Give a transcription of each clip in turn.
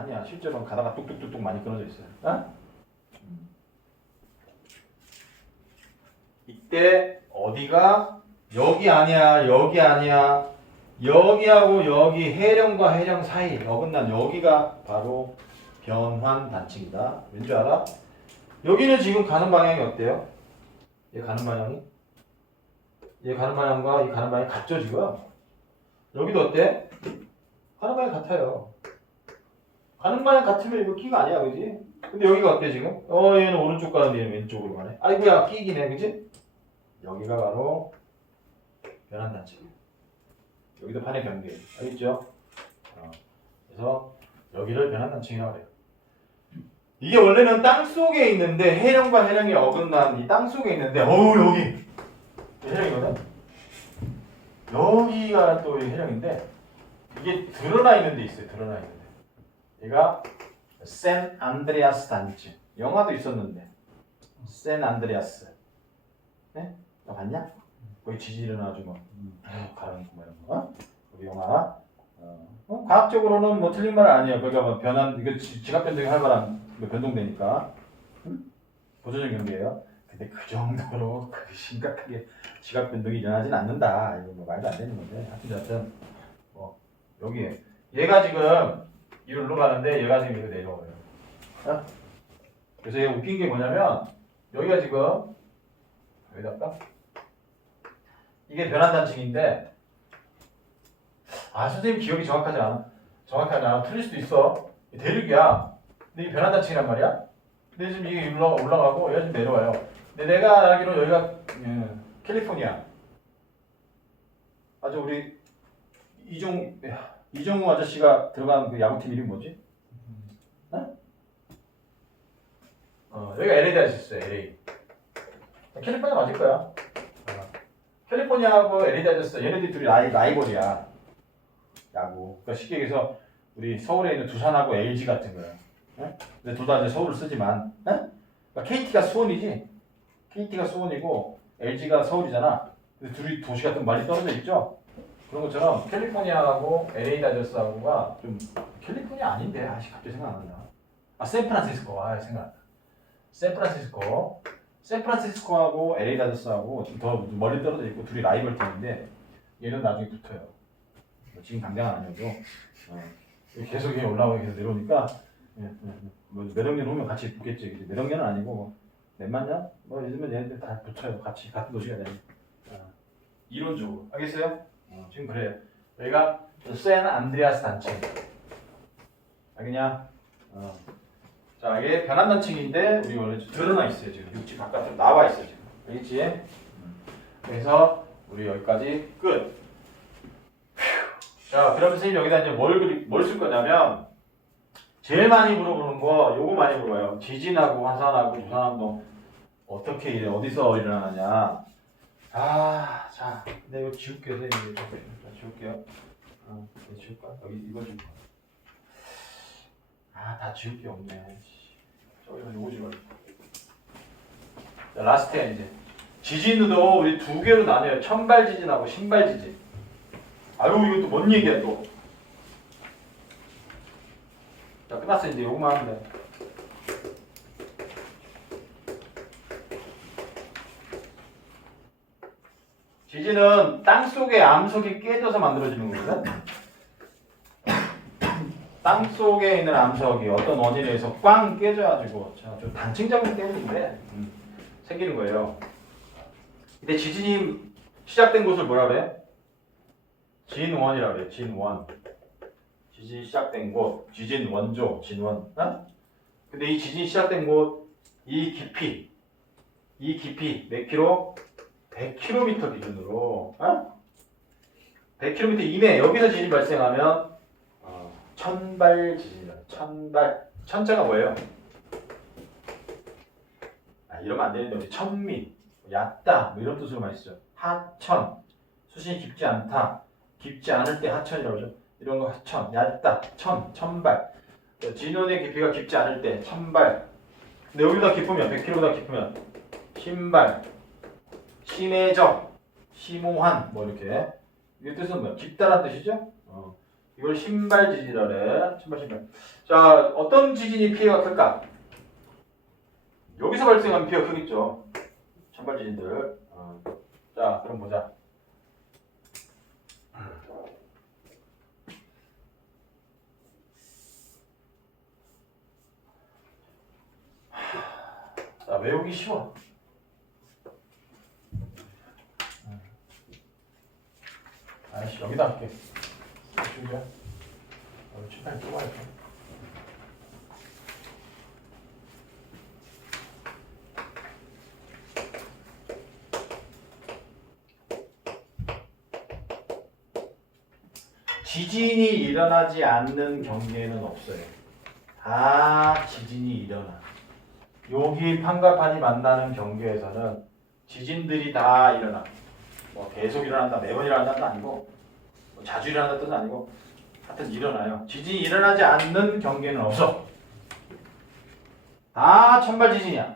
아니야. 실제로는 가다가 뚝뚝뚝뚝 많이 끊어져 있어요. 어? 음. 이때 어디가 여기 아니야, 여기 아니야. 여기하고 여기 해령과 해령 사이 어긋난 여기가 바로 변환 단층이다. 왠줄 알아? 여기는 지금 가는 방향이 어때요? 얘 가는 방향이? 얘 가는 방향과 이 가는 방향이 같죠 지금? 여기도 어때? 가는 방향 같아요. 가는 방향 같으면 이거 끼가 아니야, 그지? 근데 여기가 어때 지금? 어, 얘는 오른쪽 가는데 얘는 왼쪽으로 가네. 아이고야, 끼기네, 그지? 여기가 바로 변환 단층이에요. 여기도 판의 경계, 알겠죠? 어, 그래서 여기를 변환 단층이라고 해요. 이게 원래는 땅 속에 있는데 해령과 해령이 어긋난 이 땅 속에 있는데 어우 여기 해령이거든. 여기가 또 해령인데 이게 드러나 있는 데 있어요. 드러나 있는 데. 얘가 샌 안드레아스 단지. 영화도 있었는데 샌 안드레아스. 네? 너 봤냐? 거기 지진 일어나가지고 막 가라앉고 막 이런 거. 어? 우리 영화. 어. 어, 과학적으로는 뭐 틀린 말은 아니에요. 그러니까 뭐 변한 이거 지- 지각 변동이 활발한 뭐 변동되니까 응? 보조적 경계예요. 근데 그 정도로 그 심각하게 지각 변동이 일어나진 않는다. 이거 뭐 말도 안 되는 건데 하여튼 여튼 뭐 여기에 얘가 지금 이리로 가는데 얘가 지금 이렇게 내려와요. 어? 그래서 얘 웃긴 게 뭐냐면 여기가 지금 여기다가 이게 변환 단층인데 아 선생님 기억이 정확하지 않아? 정확하지 않아? 틀릴 수도 있어. 대륙이야. 근데 이게 변환 단층이란 말이야? 근데 지금 이게 올라, 올라가고 얘가 지금 내려와요. 근데 내가 알기로 여기가 음, 캘리포니아. 아주 우리 이종 야, 이종우 아저씨가 들어간 그 야구팀 이름 뭐지? 어? 어 여기가 LA다 있었어요 LA 캘리포니아 맞을 거야 어. 캘리포니아하고 LA 다저스 얘네들이 둘이 라이, 라이벌이야 야구 그러니까 쉽게 얘기해서 우리 서울에 있는 두산하고 LG 같은 거야 어? 근데 둘 다 이제 서울을 쓰지만 어? 그러니까 KT가 수원이지 KT가 수원이고 LG가 서울이잖아 근데 둘이 도시가 좀 많이 떨어져 있죠 그런 것처럼 캘리포니아하고 LA 다저스하고가 좀 캘리포니아 아닌데 아씨 갑자기 생각 안 난다 아 샌프란시스코. 아 생각. 샌프란시스코. 샌프란시스코하고 LA 다저스하고 좀 더 멀리 떨어져 있고 둘이 라이벌 팀인데 얘는 나중에 붙어요. 뭐 지금 당장은 아니어도. 어, 계속 얘 올라오고 계속 내려오니까. 예, 예, 예. 뭐몇 학년 오면 같이 붙겠지. 학년은 아니고 뭐 년? 뭐 요즘은 얘네들 다 붙어요. 같이 같은 도시가 되니 어, 이론적으로. 알겠어요? 어, 지금 그래요 여기가 샌 안드레아스 단층 알겠냐? 어. 자 이게 변환 단층인데 우리 원래 좀 드러나 있어요 지금 육지 바깥으로 나와 있어요 지금 알겠지? 음. 그래서 우리 여기까지 끝. 휴. 자 그럼 선생님 여기다 이제 뭘뭘쓸 거냐면 제일 많이 물어보는 거 요거 많이 물어봐요. 지진하고 화산하고 유산운동 어떻게 어디서 일어나냐. 아, 자, 근데 이거 지울게요, 선생님. 자, 지울게요. 어, 이거 지울까? 여기 이거 지울까? 아, 다 지울 게 없네. 씨. 저기서 요거 지워야 자, 라스트야 이제. 지진도 우리 두 개로 나뉘어요. 천발 지진하고 신발 지진. 아유, 이것도 뭔 얘기야 또. 자, 끝났어 이제 요거만 하면 돼. 지진은 땅 속에 암석이 깨져서 만들어지는 거거든. 땅 속에 있는 암석이 어떤 원인에 의해서 꽝 깨져가지고 자, 저 단층 작용 때문인데 음, 생기는 거예요. 근데 지진이 시작된 곳을 뭐라 그래? 진원이라 그래. 진원. 지진이 시작된 곳, 지진 원조, 진원. 어? 근데 이 지진이 시작된 곳, 이 깊이, 이 깊이 몇 킬로? 100km 기준으로, 어? 100km 이내 여기서 지진이 발생하면 어, 천발 지진이다. 천발. 천자가 뭐예요? 아, 이러면 안 되는데 천미, 얕다 뭐 이런 뜻으로 많이 쓰죠. 하천, 수심이 깊지 않다, 깊지 않을 때 하천이라고 하죠. 이런 거 하천, 얕다, 천, 천발. 그 진원의 깊이가 깊지 않을 때 천발. 근데 여기보다 깊으면 100km보다 깊으면 신발, 심해적, 심오한 뭐 이렇게. 이 뜻은 뭐야? 깊다란 뜻이죠? 어. 이걸 신발 지진이라래. 신발 신발. 자, 어떤 지진이 피해가 클까? 여기서 발생하면 피해가 크겠죠. 신발 지진들. 어. 자, 그럼 보자. 자, 외우기 쉬워. 아이씨, 여기다 할게. 줄이야. 어, 칠판 뽑아야지. 지진이 일어나지 않는 경계는 없어요. 다 지진이 일어나. 여기 판과 판이 만나는 경계에서는 지진들이 다 일어나. 뭐 계속 일어난다, 매번 일어난다는 아니고 뭐 자주 일어난다는 뜻은 아니고 하여튼 일어나요. 지진이 일어나지 않는 경계는 없어. 다 천발 지진이야.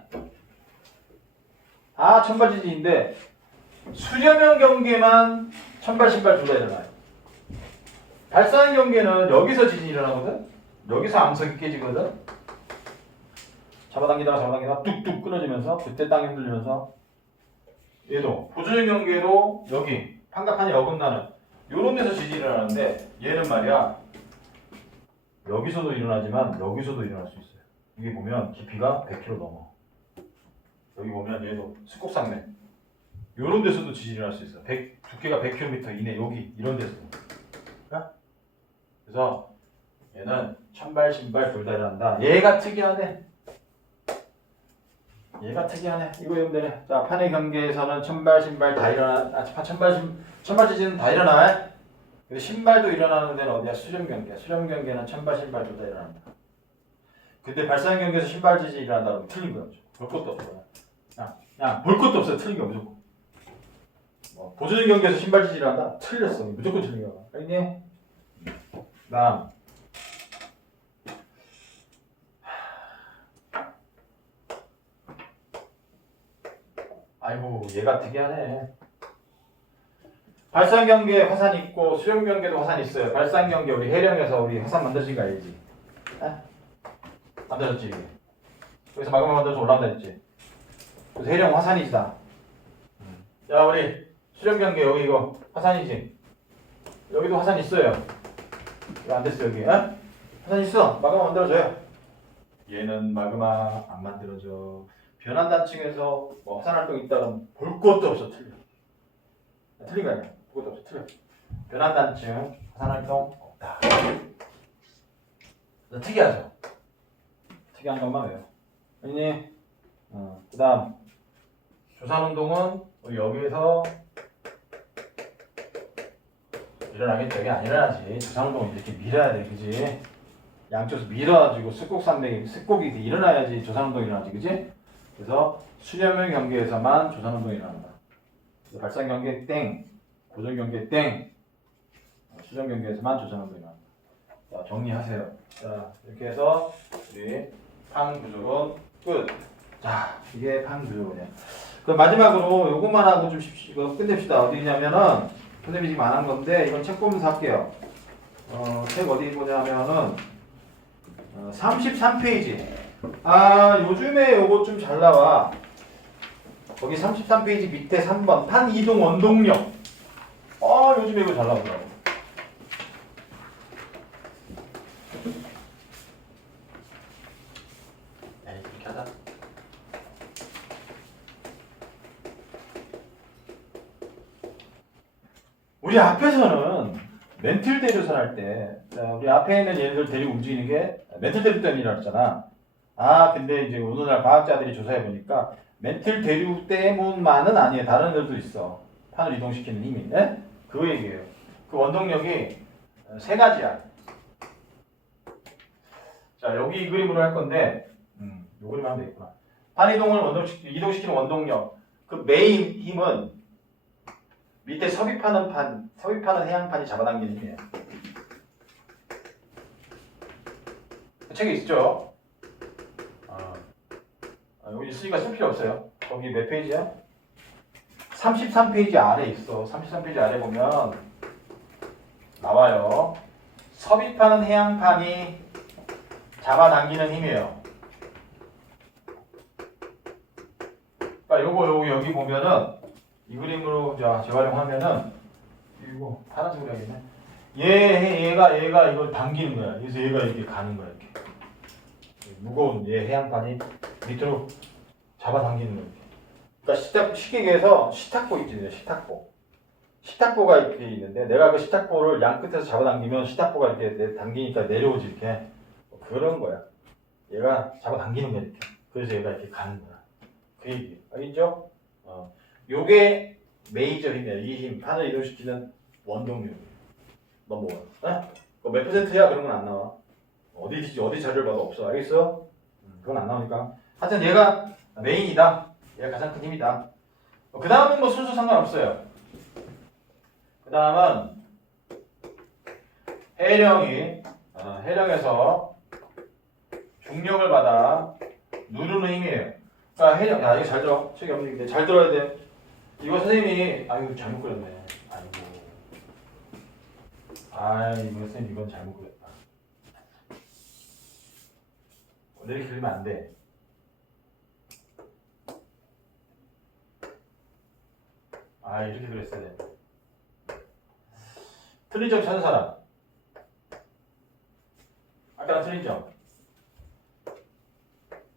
다 천발 지진인데 수렴 형 경계만 천발 신발 둘 다 일어나요. 발산 경계는 여기서 지진이 일어나거든. 여기서 암석이 깨지거든. 잡아당기다가 잡아당기다가 뚝뚝 끊어지면서 그때 땅이 흔들리면서 얘도 보조적 경계도 여기 판가판이 어긋나는 요런 데서 지진이 일어나는데 얘는 말이야 여기서도 일어나지만 여기서도 일어날 수 있어요. 여기 보면 깊이가 100km 넘어. 여기 보면 얘도 습곡상면 요런 데서도 지진이 일어날 수 있어. 100, 두께가 100km 이내 여기 이런 데서도. 그러니까? 그래서 얘는 천발 신발 둘 다 일어난다. 얘가 특이하네. 얘가 특이하네. 이거 외우면 되네. 자, 판의 경계에서는 천발 신발 다 일어나. 아, 천발 신 천발 지진은 다 일어나. 근데 신발도 일어나는 데는 어디야? 수렴 경계. 수렴 경계는 천발 신발 둘 다 일어난다. 근데 발산 경계에서 신발 지진이 일어난다 그러면 틀린 거야. 볼 것도 없어. 야, 야, 볼 것도 없어. 틀린 거 무조건. 뭐, 보조적 경계에서 신발 지진이 일어난다? 틀렸어. 무조건 틀린 거야. 알겠니? 다음. 아이고 얘가 특이하네. 발산 경계에 화산 있고 수렴 경계도 화산 있어요. 발산 경계 우리 해령에서 우리 화산 만들어진 거 알지? 에? 만들었지 이게. 여기서 마그마 만들어서 올라온다 했지. 그래서 해령 화산이다. 자 우리 수렴 경계 여기 이거 화산이지. 여기도 화산 있어요. 이거 안 됐어 여기. 에? 화산 있어. 마그마 만들어줘요. 얘는 마그마 안 만들어져. 변환 단층에서 뭐 화산 활동 있다 그러면 볼 것도 없어 틀려. 틀린 거 아니야. 볼 것도 없어 틀려. 변환 단층 화산 활동 없다. 너 특이하죠? 특이한 것만 외워. 아니니? 어, 그다음 조산 운동은 우리 여기에서 일어나겠죠. 이게 안 일어나지. 조산 운동은 이렇게 밀어야 돼, 그지? 양쪽에서 밀어가지고 습곡산맥이 습곡이 일어나야지 조산 운동이 일어나지, 그지? 그래서 수렴형 경계에서만 조산 운동이 일어난다. 발산 경계 땡, 고정 경계 땡, 어, 수렴 경계에서만 조산 운동이 일어난다. 자, 정리하세요. 자, 이렇게 해서 우리 판 구조론 끝. 자, 이게 판 구조론이야. 그럼 마지막으로 요것만 하고 좀 쉽- 이거 끝냅시다. 어디냐면은 선생님이 지금 안 한 건데 이건 책 보면서 할게요. 어, 책 어디 보냐면은 어, 33페이지. 아, 요즘에 요거 좀 잘 나와. 거기 33페이지 밑에 3번 판 이동 원동력. 아, 요즘에 이거 잘 이렇게 하자. 우리 앞에서는 멘틀 대류선 할 때, 자, 우리 앞에 있는 얘네들 데리고 움직이는 게 멘틀 대류 때문이라 그랬잖아. 아, 근데 이제 오늘날 과학자들이 조사해 보니까 멘틀 대류 때문만은 아니에요. 다른 애들도 있어. 판을 이동시키는 힘이. 네? 그 얘기예요. 그 원동력이 세 가지야. 자, 여기 이 그림으로 할 건데, 음, 이 그림 하면 되겠구나. 판 이동을 원동시, 이동시키는 원동력. 그 메인 힘은 밑에 섭입하는 판, 섭입하는 해양판이 잡아당기는 힘이에요. 그 책에 있죠? 여기 있으니까 쓸 필요 없어요. 거기 몇 페이지야? 33페이지 아래 있어. 33페이지 아래 보면 나와요. 섭입하는 해양판이 잡아당기는 힘이에요. 그러니까 요거 요거 여기 보면은 이 그림으로 자 재활용하면은 이거 파란색으로 해야겠네. 얘 얘가 얘가 이걸 당기는 거야. 그래서 얘가 이렇게 가는 거야 이렇게. 무거운 얘 해양판이 밑으로 잡아당기는. 이렇게. 그러니까 쉽게 얘기해서 시탁보 있지, 시탁보. 시탁보가 이렇게 있는데 내가 그 시탁보를 양 끝에서 잡아당기면 시탁보가 이렇게 내- 당기니까 내려오지 이렇게 뭐 그런 거야. 얘가 잡아당기는 거야 이렇게. 그래서 얘가 이렇게 가는 거야. 그 얘기. 알겠죠? 어. 요게 메이저 힘이야. 이 힘, 판을 이동시키는 원동력. 넘버 원. 어? 몇 퍼센트야? 그런 건 안 나와. 어디 어디 자료를 봐도 없어. 알겠어? 음, 그건 안 나오니까. 하여튼 얘가 메인이다. 얘가 가장 큰 힘이다. 그 다음은 뭐 순서 상관없어요. 그 다음은 해령이 어, 해령에서 중력을 받아 누르는 힘이에요. 그러니까 해령, 야 이거 잘 들어. 책이 없는데 잘 들어야 돼. 이거 선생님이 아이고 잘못 그렸네. 아이고. 아이고 선생님 이건 잘못 그렸다. 이렇게 그리면 안 돼. 아 이렇게 그랬어야 돼. 틀린 점 찾는 사람. 아까 틀린 점.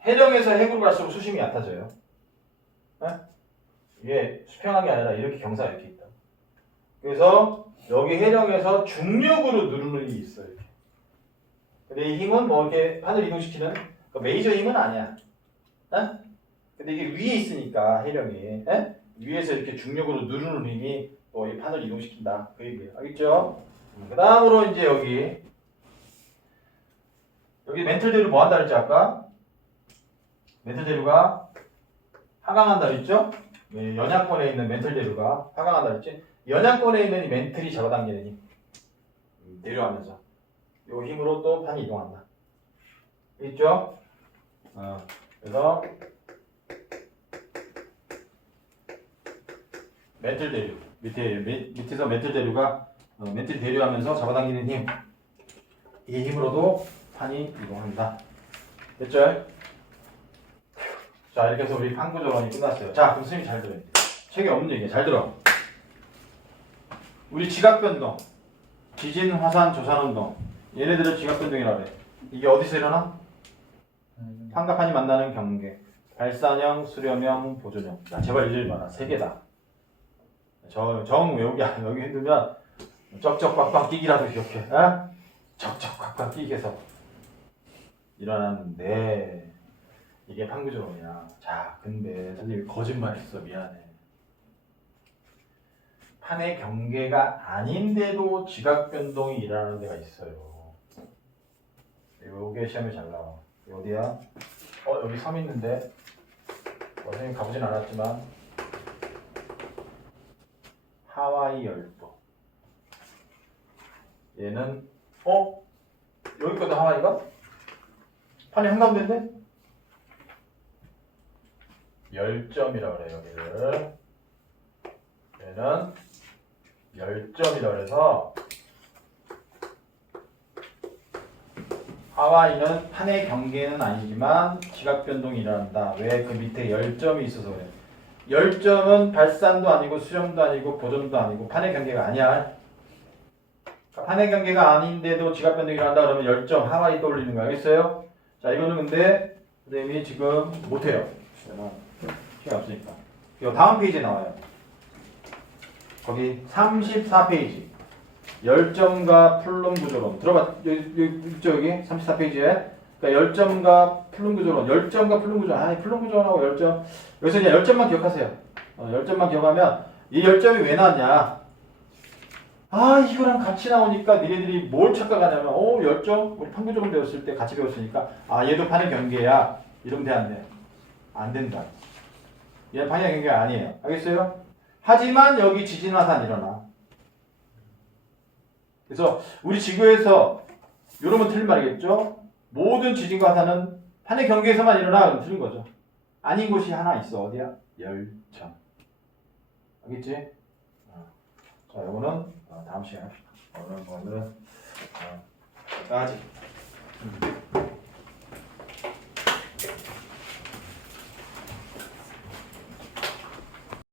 해령에서 해구로 갈수록 수심이 얕아져요. 네? 이게 수평한 게 아니라 이렇게 경사 이렇게 있다. 그래서 여기 해령에서 중력으로 누르는 힘이 있어요. 근데 이 힘은 뭐 이렇게 판을 이동시키는 그 메이저 힘은 아니야. 네? 근데 이게 위에 있으니까 해령이 예? 위에서 이렇게 중력으로 누르는 힘이 뭐이 판을 이동시킨다. 그 얘기예요. 알겠죠? 그 다음으로 이제 여기 여기 멘틀 대류 뭐 한다 그랬지 아까? 멘틀 대류가 하강한다 그랬죠? 네, 연약권에 있는 멘틀 대류가 하강한다 그랬지? 연약권에 있는 이 멘틀이 잡아당기는 힘. 음, 내려가면서 요 힘으로 또 판이 이동한다. 있죠? 어, 그래서 멘틀 대류 밑에 밑, 밑에서 멘틀 대류가 어, 멘틀 대류하면서 잡아당기는 힘. 이 힘으로도 판이 이동한다. 됐죠? 자 이렇게 해서 우리 판구조론이 끝났어요. 자 그럼 선생님 잘 들어요. 책에 없는 얘기야. 잘 들어. 우리 지각 변동, 지진, 화산, 조산 운동. 얘네들을 지각 변동이라고 해. 이게 어디서 일어나? 환갑판이 만나는 경계. 발산형, 수렴형, 보존형. 야, 제발 잊지 마라. 세 개다. 저, 정 외우기 안 외우기 힘들면 쩍쩍 꽉꽉 끼기라도 기억해. 어? 꽉꽉 끼기 해서 일어났는데 이게 판구조론이야. 자, 근데 선생님이 거짓말했어. 미안해. 판의 경계가 아닌데도 지각 변동이 일어나는 데가 있어요. 요게 시험에 잘 나와. 어디야? 어 여기 섬 있는데 어, 선생님 가보진 않았지만 하와이 열도 얘는 어? 여기거든 하와이가? 판이 한가운데인데? 열점이라고 그래요 여기를 얘는 열점이라고 그래서 하와이는 판의 경계는 아니지만 지각 변동이 일어난다. 왜 그 밑에 열점이 있어서 그래. 열점은 발산도 아니고 수렴도 아니고 보존도 아니고 판의 경계가 아니야. 그러니까 판의 경계가 아닌데도 지각 변동이 일어난다 그러면 열점 하와이 떠올리는 거 알겠어요? 자 이거는 근데 선생님이 지금 못해요. 시간 없으니까. 이거 다음 페이지에 나와요. 거기 34페이지. 열점과 플룸 구조론 들어봐 여기 여기 있죠 여기 34페이지에 그러니까 열점과 플룸 구조론 열점과 플룸 구조론 아 플룸 구조론하고 열점 여기서 그냥 열점만 기억하세요. 어, 열점만 기억하면 이 열점이 왜 나왔냐? 아 이거랑 같이 나오니까 니네들이 뭘 착각하냐면 어 열점? 우리 판구조론 배웠을 때 같이 배웠으니까 아 얘도 판의 경계야. 이러면 돼안 돼? 안 된다. 얘는 판의 경계가 아니에요. 알겠어요? 하지만 여기 지진 화산 일어나. 그래서 우리 지구에서 이러면 틀린 말이겠죠? 모든 지진과 화산은 판의 경계에서만 일어나 틀린 거죠. 아닌 곳이 하나 있어. 어디야? 열점. 알겠지? 어. 자, 이거는 어, 다음 시간에. 오늘은 오늘은 어, 아직. 음.